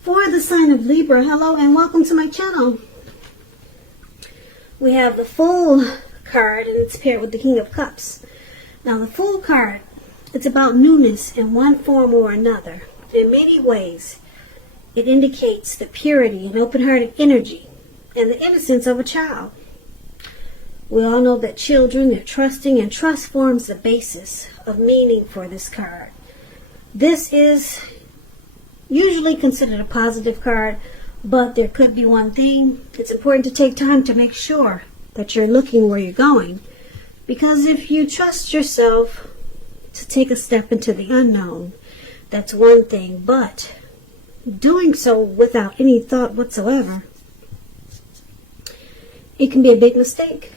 For the sign of Libra, hello and welcome to my channel. We have the Fool card and it's paired with the King of Cups. Now the Fool card, it's about newness in one form or another. In many ways, it indicates the purity and open-hearted energy and the innocence of a child. We all know that children, they're trusting, and trust forms the basis of meaning for this card. This is usually considered a positive card, but there could be one thing. It's important to take time to make sure that you're looking where you're going, because if you trust yourself to take a step into the unknown, that's one thing, but doing so without any thought whatsoever, it can be a big mistake.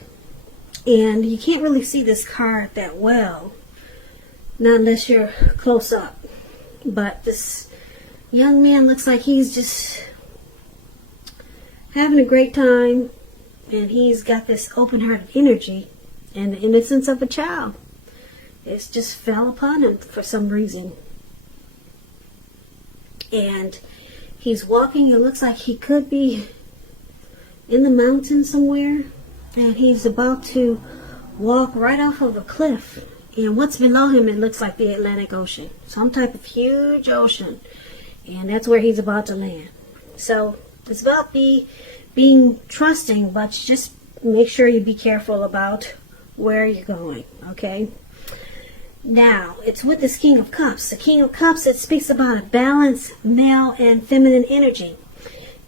And you can't really see this card that well, not unless you're close up. But this young man looks like he's just having a great time, and he's got this open-hearted energy and the innocence of a child. It's just fell upon him for some reason. And he's walking, it looks like he could be in the mountains somewhere, and he's about to walk right off of a cliff. And what's below him, it looks like the Atlantic Ocean. Some type of huge ocean. And that's where he's about to land. So it's about being trusting, but just make sure you be careful about where you're going, okay? Now, it's with this King of Cups. The King of Cups, it speaks about a balanced male and feminine energy.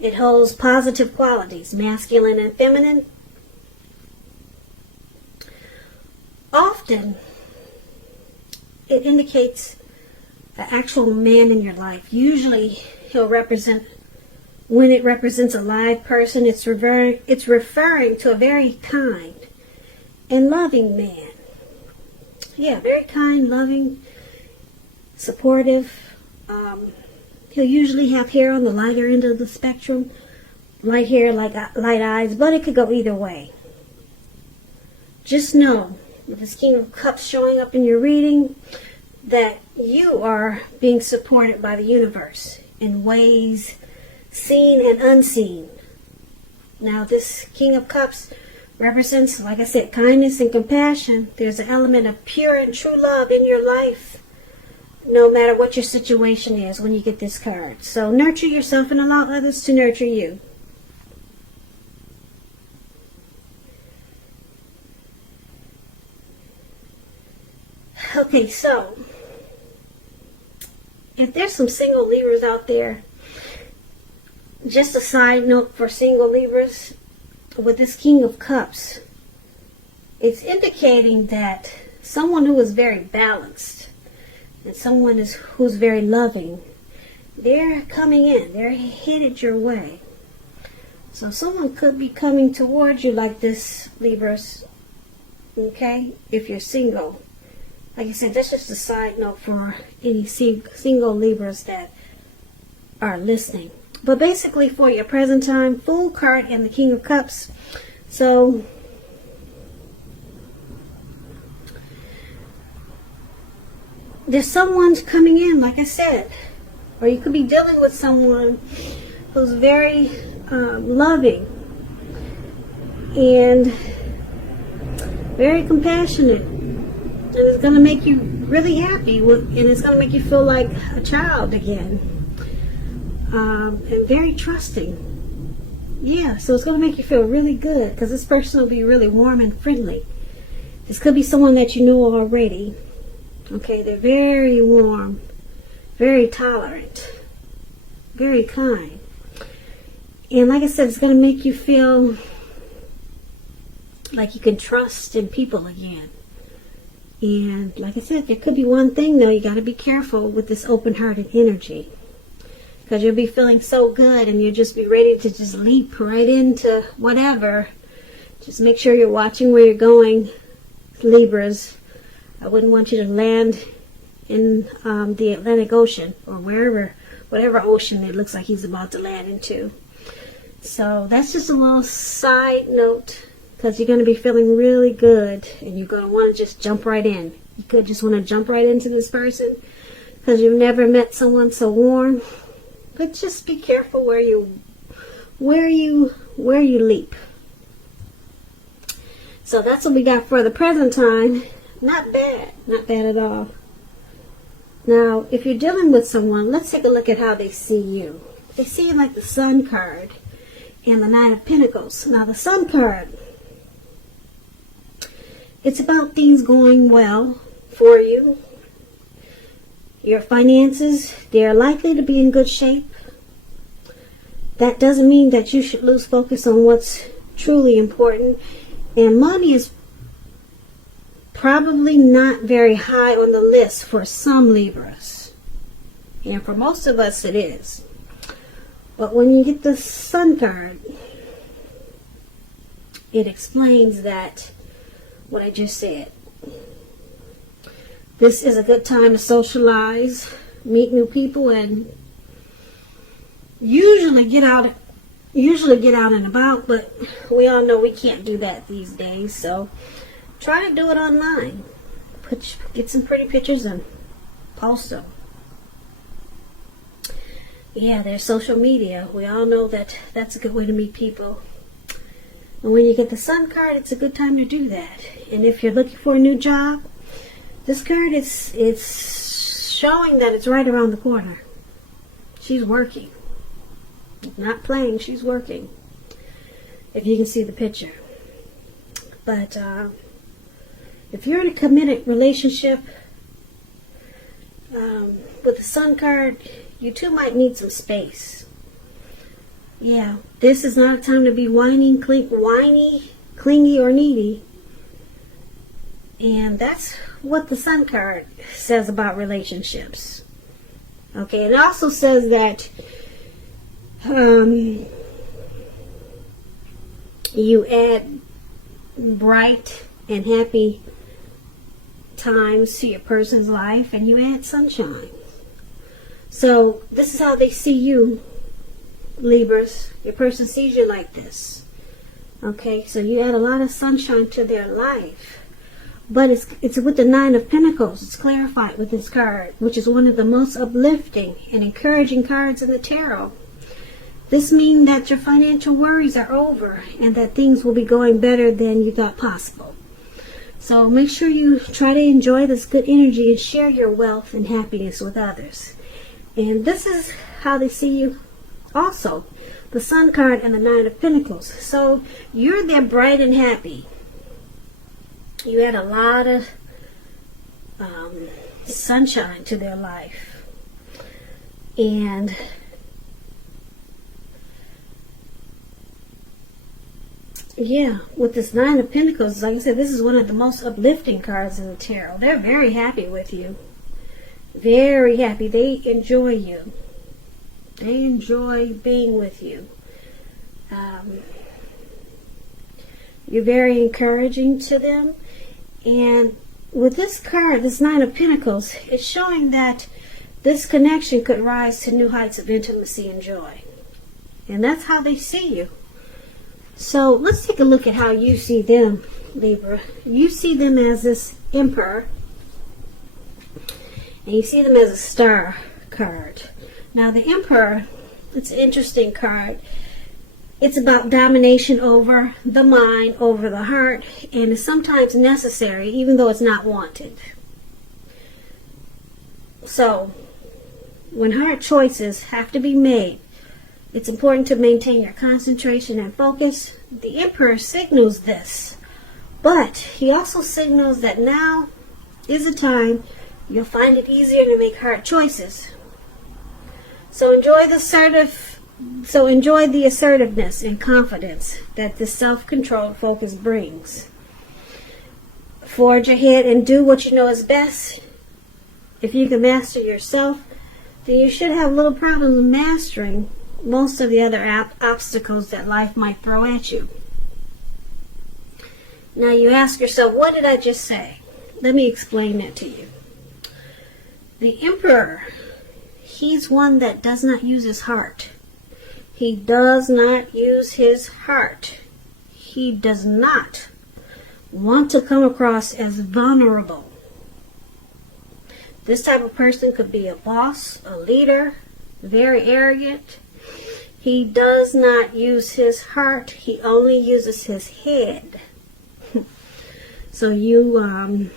It holds positive qualities, masculine and feminine. Often, it indicates the actual man in your life. Usually, he'll represent, when it represents a live person, it's referring to a very kind and loving man. Yeah, very kind, loving, supportive. He'll usually have hair on the lighter end of the spectrum. Light hair, light eyes, but it could go either way. Just know, with this King of Cups showing up in your reading, that you are being supported by the universe in ways seen and unseen. Now, this King of Cups represents, like I said, kindness and compassion. There's an element of pure and true love in your life, no matter what your situation is when you get this card. So nurture yourself and allow others to nurture you. Okay, so if there's some single Libras out there, just a side note for single Libras, with this King of Cups, it's indicating that someone who is very balanced and someone who's very loving, they're coming in, they're headed your way. So someone could be coming towards you like this, Libras, okay, if you're single. Like I said, that's just a side note for any single Libras that are listening. But basically, for your present time, Fool card and the King of Cups. So, there's someone coming in, like I said. Or you could be dealing with someone who's very loving and very compassionate. And it's going to make you really happy, and it's going to make you feel like a child again. And very trusting. Yeah, so it's going to make you feel really good, because this person will be really warm and friendly. This could be someone that you know already. Okay, they're very warm, very tolerant, very kind. And like I said, it's going to make you feel like you can trust in people again. And like I said, there could be one thing though, you got to be careful with this open-hearted energy, because you'll be feeling so good and you'll just be ready to just leap right into whatever. Just make sure you're watching where you're going, Libras. I wouldn't want you to land in the Atlantic Ocean or whatever ocean it looks like he's about to land into. So that's just a little side note, because you're going to be feeling really good and you're going to want to just jump right in. You could just want to jump right into this person because you've never met someone so warm, But just be careful where you leap. So that's what we got for the present time. Not bad. Not bad at all. Now, if you're dealing with someone, let's take a look at how they see you. They see you like the Sun card and the Nine of Pentacles. Now, the Sun card, it's about things going well for you. Your finances, they're likely to be in good shape. That doesn't mean that you should lose focus on what's truly important. And money is probably not very high on the list for some Libras. And for most of us it is. But when you get the Sun card, it explains that what I just said. This is a good time to socialize, meet new people, and usually get out and about, but we all know we can't do that these days, so try to do it online. Get some pretty pictures and post them. Yeah, there's social media. We all know that that's a good way to meet people. And when you get the Sun card, it's a good time to do that. And if you're looking for a new job, this card it's showing that it's right around the corner. She's working. Not playing, she's working. If you can see the picture. But if you're in a committed relationship with the Sun card, you two might need some space. Yeah, this is not a time to be whiny, clingy, or needy. And that's what the Sun card says about relationships. Okay, and it also says that you add bright and happy times to your person's life, and you add sunshine. So this is how they see you, Libras. Your person sees you like this. Okay, so you add a lot of sunshine to their life. But it's with the Nine of Pentacles. It's clarified with this card, which is one of the most uplifting and encouraging cards in the tarot. This means that your financial worries are over and that things will be going better than you thought possible. So make sure you try to enjoy this good energy and share your wealth and happiness with others. And this is how they see you also. The Sun card and the Nine of Pentacles. So you're there bright and happy. You add a lot of sunshine to their life. And yeah, with this Nine of Pentacles, like I said, this is one of the most uplifting cards in the tarot. They're very happy with you. Very happy. They enjoy you. They enjoy being with you. You're very encouraging to them. And with this card, this Nine of Pentacles, it's showing that this connection could rise to new heights of intimacy and joy. And that's how they see you. So let's take a look at how you see them, Libra. You see them as this Emperor. And you see them as a Star card. Now the Emperor, it's an interesting card. It's about domination over the mind, over the heart, and it's sometimes necessary, even though it's not wanted. So, when hard choices have to be made, it's important to maintain your concentration and focus. The Emperor signals this, but he also signals that now is a time you'll find it easier to make hard choices. So enjoy the assertiveness and confidence that the self-controlled focus brings. Forge ahead and do what you know is best. If you can master yourself, then you should have little problem mastering most of the other obstacles that life might throw at you. Now you ask yourself, what did I just say? Let me explain that to you. The Emperor, he's one that does not use his heart. He does not use his heart. He does not want to come across as vulnerable. This type of person could be a boss, a leader, very arrogant. He does not use his heart. He only uses his head. So you,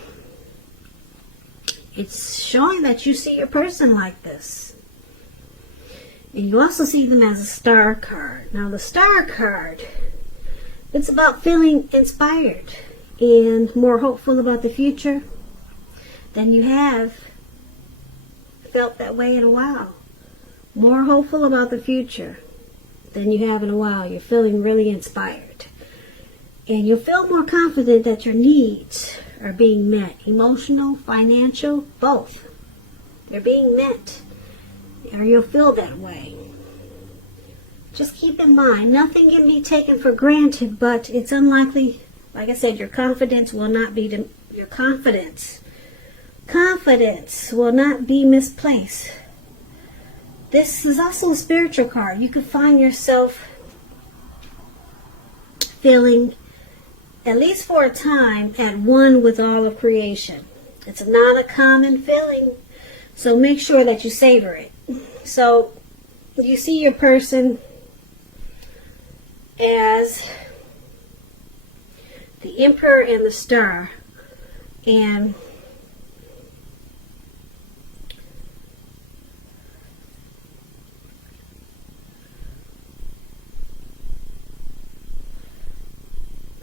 it's showing that you see your person like this. And you also see them as a star card. Now the star card, it's about feeling inspired and more hopeful about the future than you have felt that way in a while. More hopeful about the future than you have in a while. You're feeling really inspired. And you'll feel more confident that your needs are being met. Emotional, financial, both. They're being met. Or you'll feel that way. Just keep in mind, nothing can be taken for granted, but it's unlikely, like I said, your confidence will not be, your confidence will not be misplaced. This is also a spiritual card. You could find yourself feeling, at least for a time, at one with all of creation. It's not a common feeling, so make sure that you savor it. So you see your person as the Emperor and the Star, and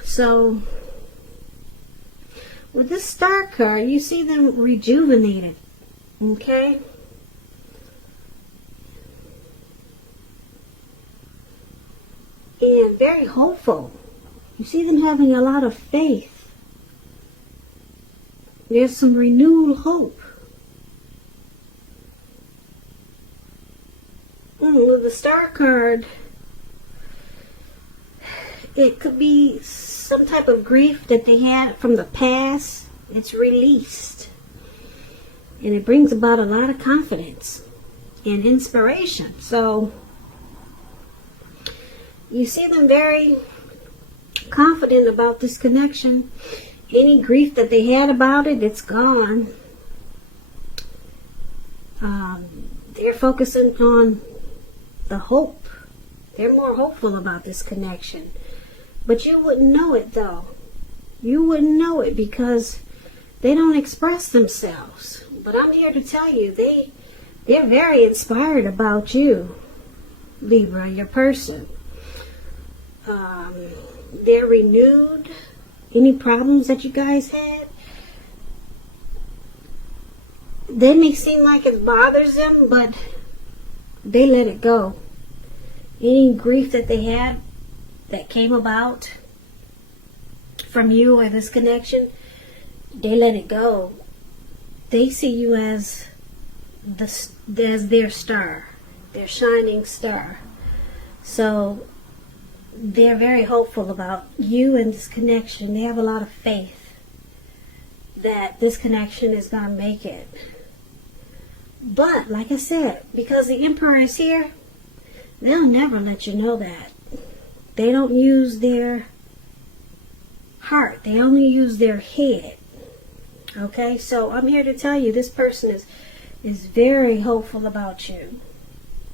so with this Star card, you see them rejuvenated, okay? And very hopeful. You see them having a lot of faith. There's some renewed hope. With the Star card, it could be some type of grief that they had from the past. It's released. And it brings about a lot of confidence and inspiration. So you see them very confident about this connection. Any grief that they had about it, it's gone. They're focusing on the hope. They're more hopeful about this connection. But you wouldn't know it, though. You wouldn't know it because they don't express themselves. But I'm here to tell you, they're very inspired about you, Libra, your person. They're renewed. Any problems that you guys had, they may seem like it bothers them, but they let it go. Any grief that they had that came about from you or this connection, they let it go. They see you as their star, their shining star. So they're very hopeful about you and this connection. They have a lot of faith that this connection is going to make it. But, like I said, because the Emperor is here, they'll never let you know that. They don't use their heart. They only use their head. Okay? So I'm here to tell you, this person is very hopeful about you.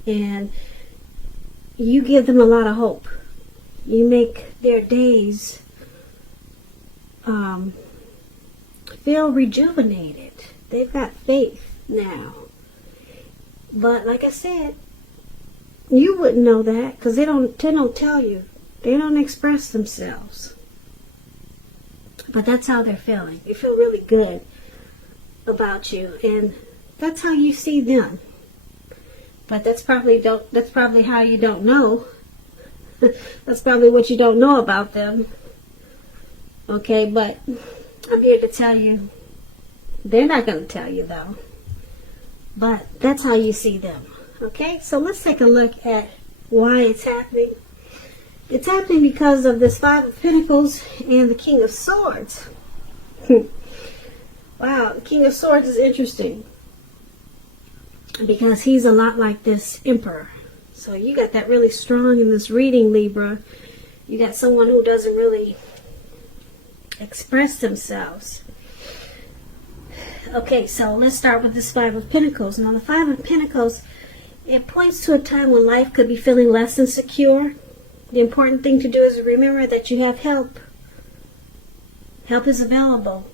And you give them a lot of hope. You make their days feel rejuvenated. They've got faith now. But like I said, you wouldn't know that because they don't tell you. They don't express themselves. But that's how they're feeling. They feel really good about you, and that's how you see them. But that's probably how you don't know. That's probably what you don't know about them. Okay, but I'm here to tell you, they're not going to tell you though. But that's how you see them. Okay, so let's take a look at why it's happening. It's happening because of this Five of Pentacles and the King of Swords. Wow, the King of Swords is interesting because he's a lot like this Emperor. So you got that really strong in this reading, Libra. You got someone who doesn't really express themselves. Okay, so let's start with this Five of Pentacles. Now the Five of Pentacles It points to a time when life could be feeling less than secure. The important thing to do is remember that you have help. Help is available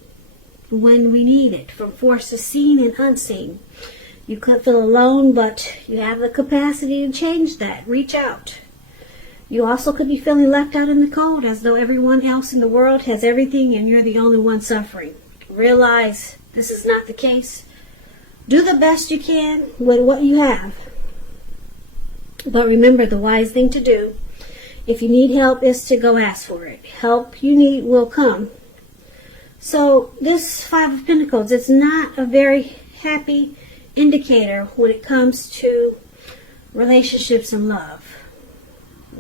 when we need it, from forces seen and unseen. You could feel alone, but you have the capacity to change that. Reach out. You also could be feeling left out in the cold, as though everyone else in the world has everything and you're the only one suffering. Realize this is not the case. Do the best you can with what you have. But remember, the wise thing to do, if you need help, is to go ask for it. Help you need will come. So this Five of Pentacles, it's not a very happy indicator when it comes to relationships and love.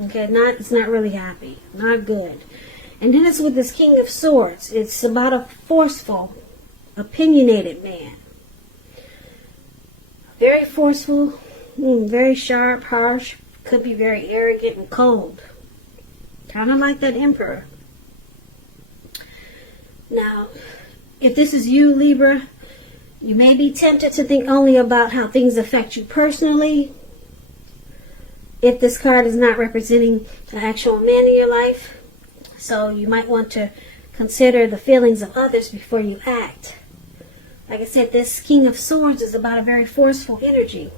Okay, it's not really happy, not good. And then it's with this King of Swords. It's about a forceful, opinionated man. Very forceful, very sharp, harsh, could be very arrogant and cold. Kind of like that Emperor. Now, if this is you, Libra, you may be tempted to think only about how things affect you personally. If this card is not representing the actual man in your life, so you might want to consider the feelings of others before you act. Like I said, this King of Swords is about a very forceful energy.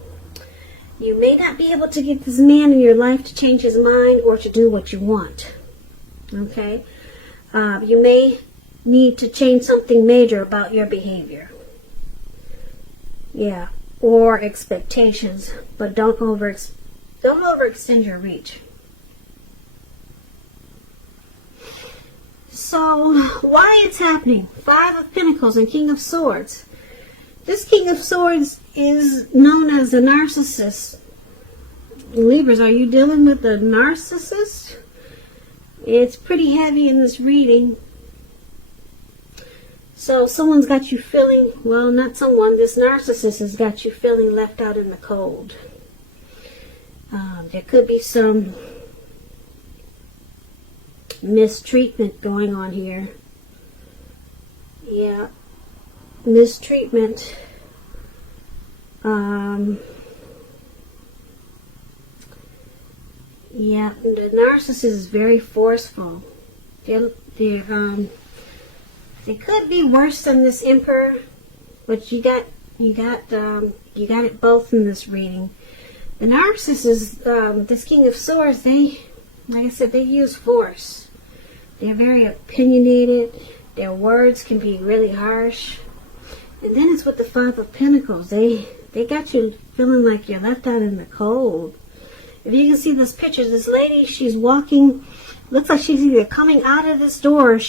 You may not be able to get this man in your life to change his mind or to do what you want. Okay? You may need to change something major about your behavior. Yeah. Or expectations. But don't overextend your reach. So, why it's happening? Five of Pentacles and King of Swords. This King of Swords is known as a Narcissist. Libras, are you dealing with a Narcissist? It's pretty heavy in this reading. So, someone's got you feeling, well, not someone, this Narcissist has got you feeling left out in the cold. There could be some mistreatment going on here. Yeah, mistreatment. Yeah, the narcissist is very forceful. They could be worse than this Emperor, but you got it both in this reading. The narcissist is this King of Swords. They, like I said, they use force. They're very opinionated. Their words can be really harsh. And then it's with the Five of Pentacles. They got you feeling like you're left out in the cold. If you can see this picture, this lady, she's walking. Looks like she's either coming out of this door or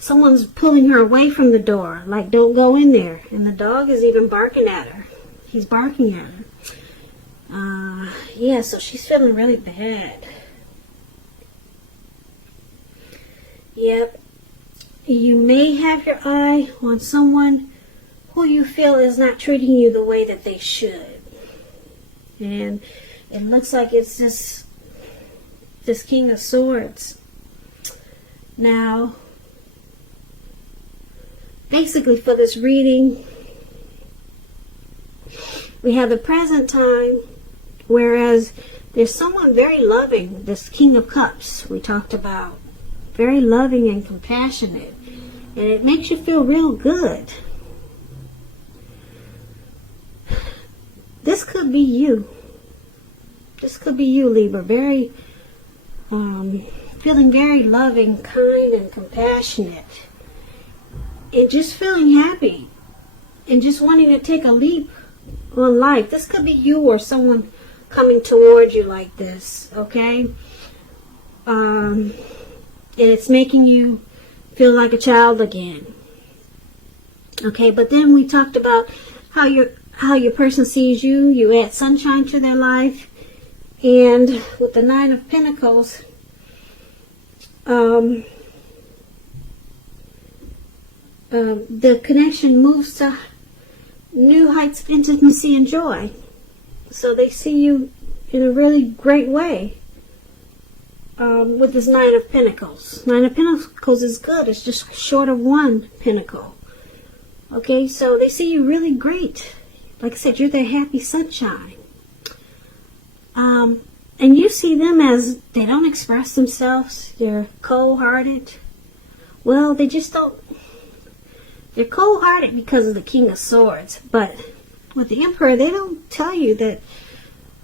someone's pulling her away from the door. Like, don't go in there. And the dog is even barking at her. He's barking at her. Yeah, so she's feeling really bad. Yep. You may have your eye on someone who you feel is not treating you the way that they should. And it looks like it's this King of Swords. Now, basically for this reading, we have the present time, whereas there's someone very loving, this King of Cups we talked about. Very loving and compassionate. And it makes you feel real good. This could be you. This could be you, Libra. Very, feeling very loving, kind, and compassionate. And just feeling happy. And just wanting to take a leap on life. This could be you or someone coming towards you like this, okay? And it's making you feel like a child again. Okay, but then we talked about how your person sees you. You add sunshine to their life. And with the Nine of Pentacles, the connection moves to new heights of intimacy and joy. So they see you in a really great way. With this Nine of Pentacles. Nine of Pentacles is good. It's just short of one pentacle. Okay, so they see you really great. Like I said, you're their happy sunshine. And you see them as they don't express themselves. They're cold-hearted. Well, they just don't. They're cold-hearted because of the King of Swords. But with the Emperor, they don't tell you that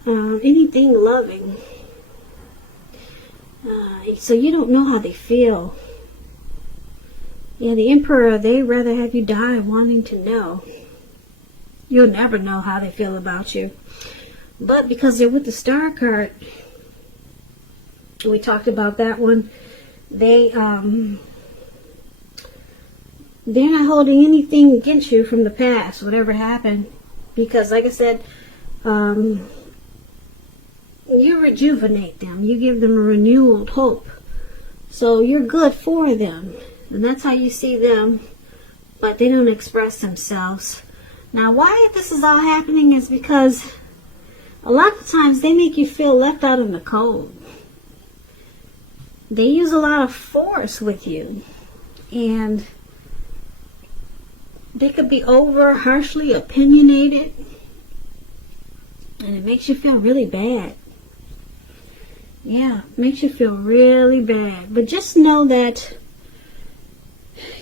anything loving. So you don't know how they feel. Yeah, the Emperor, they rather have you die wanting to know. You'll never know how they feel about you. But because they're with the Star card, we talked about that one, they're not holding anything against you from the past, whatever happened. Because like I said, you rejuvenate them. You give them a renewed hope. So you're good for them. And that's how you see them. But they don't express themselves. Now, why this is all happening is because a lot of times they make you feel left out in the cold. They use a lot of force with you. And they could be over harshly opinionated. And it makes you feel really bad. Yeah, it makes you feel really bad. But just know that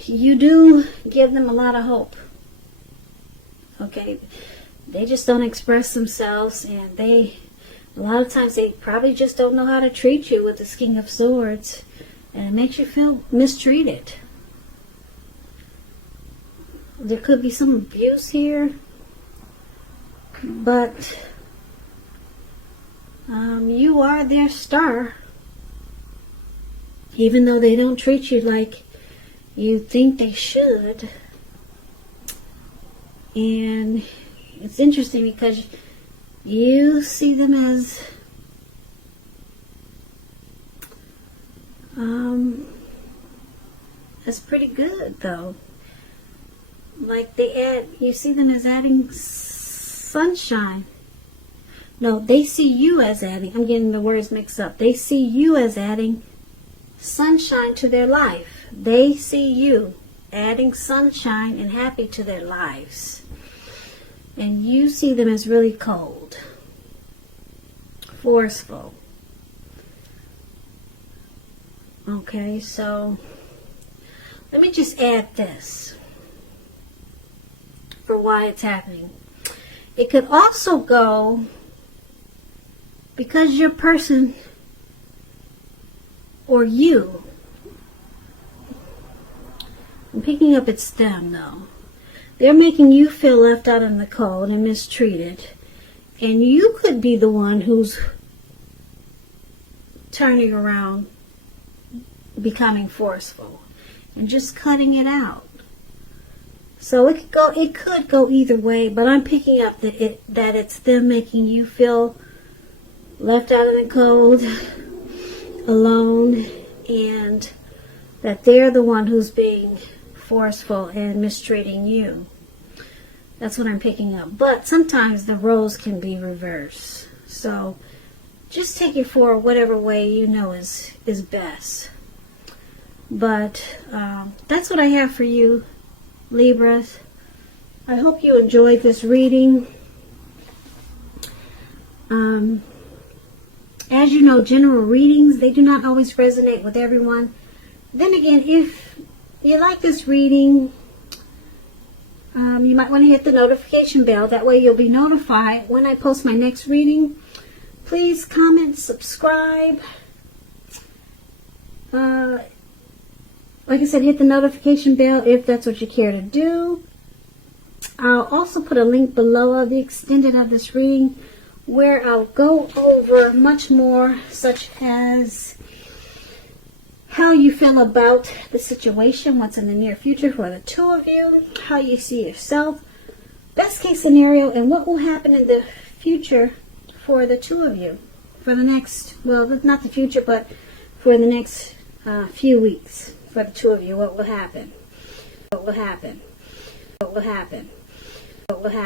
you do give them a lot of hope. Okay? They just don't express themselves, and a lot of times they probably just don't know how to treat you with this King of Swords, and it makes you feel mistreated. There could be some abuse here, but you are their star, even though they don't treat you like you think they should. And it's interesting because you see them as that's pretty good, though. Like you see them as adding sunshine. No, they see you as adding, I'm getting the words mixed up. They see you as adding sunshine to their life. They see you adding sunshine and happy to their lives. And you see them as really cold, forceful. Okay, so let me just add this for why it's happening. It could also go because your person or you, I'm picking up it's them though. They're making you feel left out in the cold and mistreated. And you could be the one who's turning around, becoming forceful, and just cutting it out. So it could go either way, but I'm picking up that it's them making you feel left out in the cold, alone, and that they're the one who's being forceful and mistreating you. That's what I'm picking up. But sometimes the roles can be reversed. So just take it for whatever way you know is best. But that's what I have for you, Libras. I hope you enjoyed this reading. As you know, general readings, they do not always resonate with everyone. Then again, if you like this reading, you might want to hit the notification bell. That way you'll be notified when I post my next reading. Please comment, subscribe. Like I said, hit the notification bell if that's what you care to do. I'll also put a link below of the extended of this reading where I'll go over much more, such as how you feel about the situation, what's in the near future for the two of you, how you see yourself, best case scenario, and what will happen in the future for the two of you. For the next, well, not the future, but for the next few weeks. For the two of you, what will happen? What will happen? What will happen? What will happen?